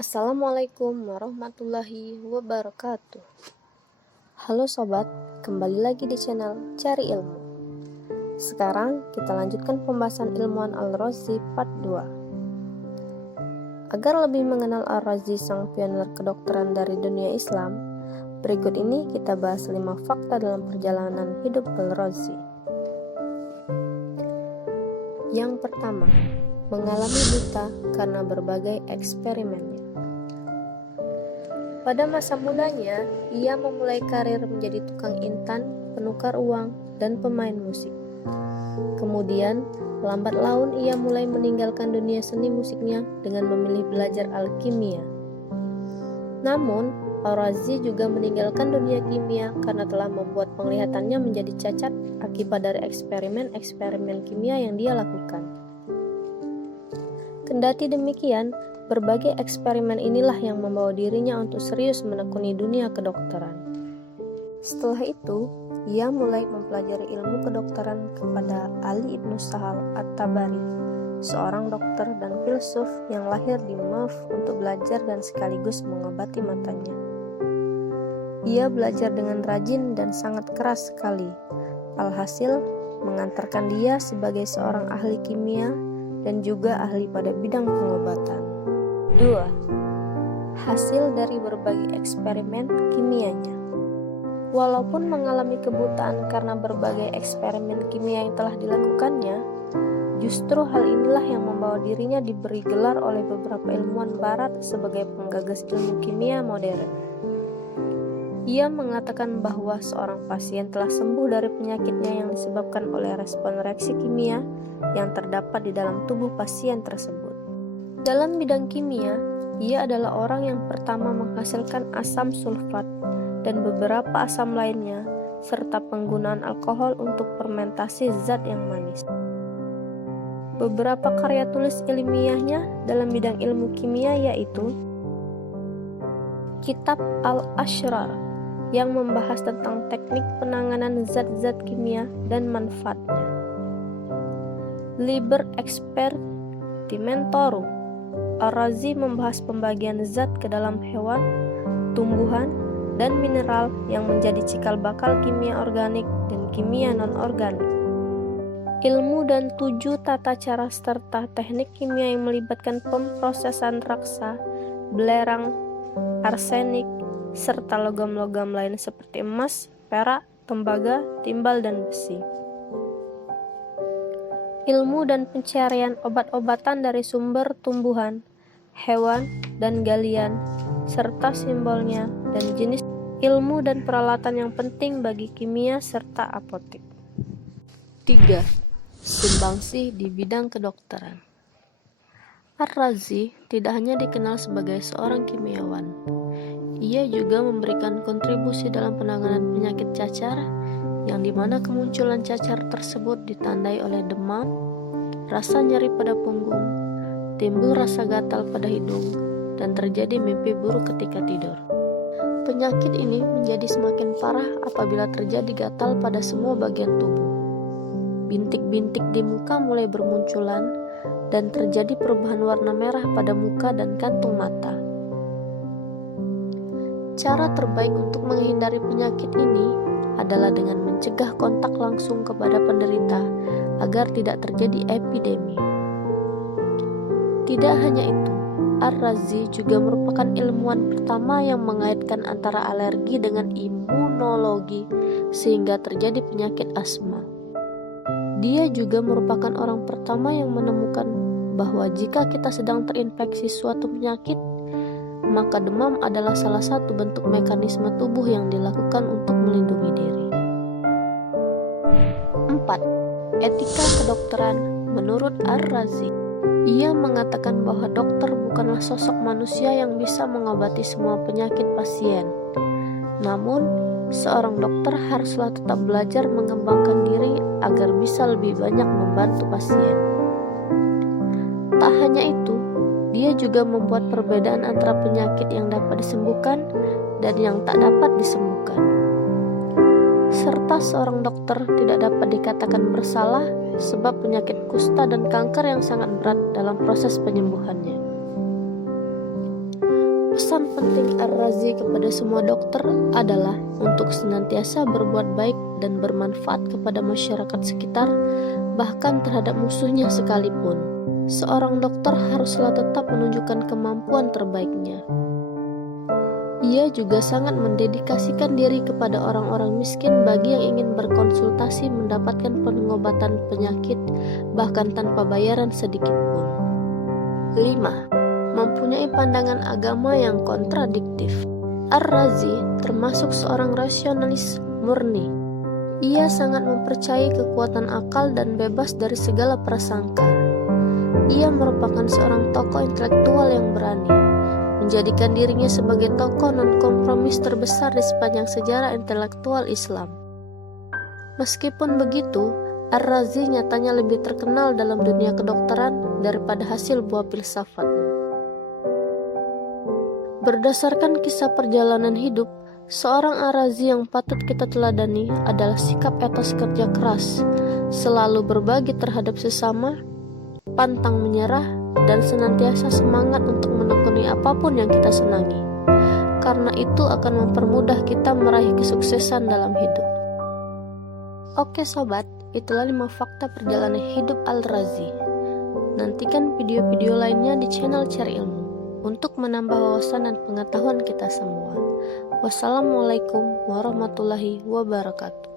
Assalamualaikum warahmatullahi wabarakatuh. Halo sobat, kembali lagi di channel Cari Ilmu. Sekarang kita lanjutkan pembahasan ilmuwan Al-Razi part 2. Agar lebih mengenal Al-Razi, sang pionir kedokteran dari dunia Islam, berikut ini kita bahas 5 fakta dalam perjalanan hidup Al-Razi. Yang pertama, mengalami buta karena berbagai eksperimennya. Pada masa mudanya, ia memulai karir menjadi tukang intan, penukar uang, dan pemain musik. Kemudian, lambat laun ia mulai meninggalkan dunia seni musiknya dengan memilih belajar alkimia. Namun, Al-Razi juga meninggalkan dunia kimia karena telah membuat penglihatannya menjadi cacat akibat dari eksperimen-eksperimen kimia yang dia lakukan. Kendati demikian, berbagai eksperimen inilah yang membawa dirinya untuk serius menekuni dunia kedokteran. Setelah itu, ia mulai mempelajari ilmu kedokteran kepada Ali ibn Sahal At-Tabari, seorang dokter dan filsuf yang lahir di Maf untuk belajar dan sekaligus mengobati matanya. Ia belajar dengan rajin dan sangat keras sekali. Alhasil, mengantarkan dia sebagai seorang ahli kimia dan juga ahli pada bidang pengobatan. 2. Hasil dari berbagai eksperimen kimianya. Walaupun mengalami kebutaan karena berbagai eksperimen kimia yang telah dilakukannya, justru hal inilah yang membawa dirinya diberi gelar oleh beberapa ilmuwan barat sebagai penggagas ilmu kimia modern. Ia mengatakan bahwa seorang pasien telah sembuh dari penyakitnya yang disebabkan oleh respon reaksi kimia yang terdapat di dalam tubuh pasien tersebut. Dalam bidang kimia, ia adalah orang yang pertama menghasilkan asam sulfat dan beberapa asam lainnya, serta penggunaan alkohol untuk fermentasi zat yang manis. Beberapa karya tulis ilmiahnya dalam bidang ilmu kimia yaitu Kitab Al-Ashrar yang membahas tentang teknik penanganan zat-zat kimia dan manfaatnya, Liber Experimentarum. Al-Razi membahas pembagian zat ke dalam hewan, tumbuhan, dan mineral yang menjadi cikal bakal kimia organik dan kimia non-organik. Ilmu dan 7 tata cara serta teknik kimia yang melibatkan pemprosesan raksa, belerang, arsenik, serta logam-logam lain seperti emas, perak, tembaga, timbal, dan besi. Ilmu dan pencarian obat-obatan dari sumber tumbuhan, hewan, dan galian, serta simbolnya dan jenis ilmu dan peralatan yang penting bagi kimia serta apotek. 3. Sumbangsih di bidang kedokteran. Al-Razi tidak hanya dikenal sebagai seorang kimiawan, ia juga memberikan kontribusi dalam penanganan penyakit cacar, yang dimana kemunculan cacar tersebut ditandai oleh demam, rasa nyeri pada punggung, timbul rasa gatal pada hidung, dan terjadi mimpi buruk ketika tidur. Penyakit ini menjadi semakin parah apabila terjadi gatal pada semua bagian tubuh. Bintik-bintik di muka mulai bermunculan dan terjadi perubahan warna merah pada muka dan kantung mata. Cara terbaik untuk menghindari penyakit ini adalah dengan mencegah kontak langsung kepada penderita agar tidak terjadi epidemi. Tidak hanya itu, Al-Razi juga merupakan ilmuwan pertama yang mengaitkan antara alergi dengan imunologi sehingga terjadi penyakit asma. Dia juga merupakan orang pertama yang menemukan bahwa jika kita sedang terinfeksi suatu penyakit, maka demam adalah salah satu bentuk mekanisme tubuh yang dilakukan untuk melindungi diri. 4. Etika kedokteran menurut Al-Razi. Ia mengatakan bahwa dokter bukanlah sosok manusia yang bisa mengobati semua penyakit pasien. Namun, seorang dokter haruslah tetap belajar mengembangkan diri agar bisa lebih banyak membantu pasien. Tak hanya itu, dia juga membuat perbedaan antara penyakit yang dapat disembuhkan dan yang tak dapat disembuhkan, serta lantas seorang dokter tidak dapat dikatakan bersalah sebab penyakit kusta dan kanker yang sangat berat dalam proses penyembuhannya. Pesan penting Ar-Razi kepada semua dokter adalah untuk senantiasa berbuat baik dan bermanfaat kepada masyarakat sekitar, bahkan terhadap musuhnya sekalipun. Seorang dokter haruslah tetap menunjukkan kemampuan terbaiknya. Ia juga sangat mendedikasikan diri kepada orang-orang miskin bagi yang ingin berkonsultasi mendapatkan pengobatan penyakit, bahkan tanpa bayaran sedikit pun. 5. Mempunyai pandangan agama yang kontradiktif. Ar-Razi termasuk seorang rasionalis murni. Ia sangat mempercayai kekuatan akal dan bebas dari segala prasangka. Ia merupakan seorang tokoh intelektual yang berani, menjadikan dirinya sebagai tokoh non-kompromis terbesar di sepanjang sejarah intelektual Islam. Meskipun begitu, Ar-Razi nyatanya lebih terkenal dalam dunia kedokteran daripada hasil buah filsafatnya. Berdasarkan kisah perjalanan hidup, seorang Ar-Razi yang patut kita teladani adalah sikap etos kerja keras, selalu berbagi terhadap sesama, pantang menyerah, dan senantiasa semangat untuk menekuni apapun yang kita senangi. Karena itu akan mempermudah kita meraih kesuksesan dalam hidup. Oke sobat, itulah 5 fakta perjalanan hidup Al-Razi. Nantikan video-video lainnya di channel Cari Ilmu untuk menambah wawasan dan pengetahuan kita semua. Wassalamualaikum warahmatullahi wabarakatuh.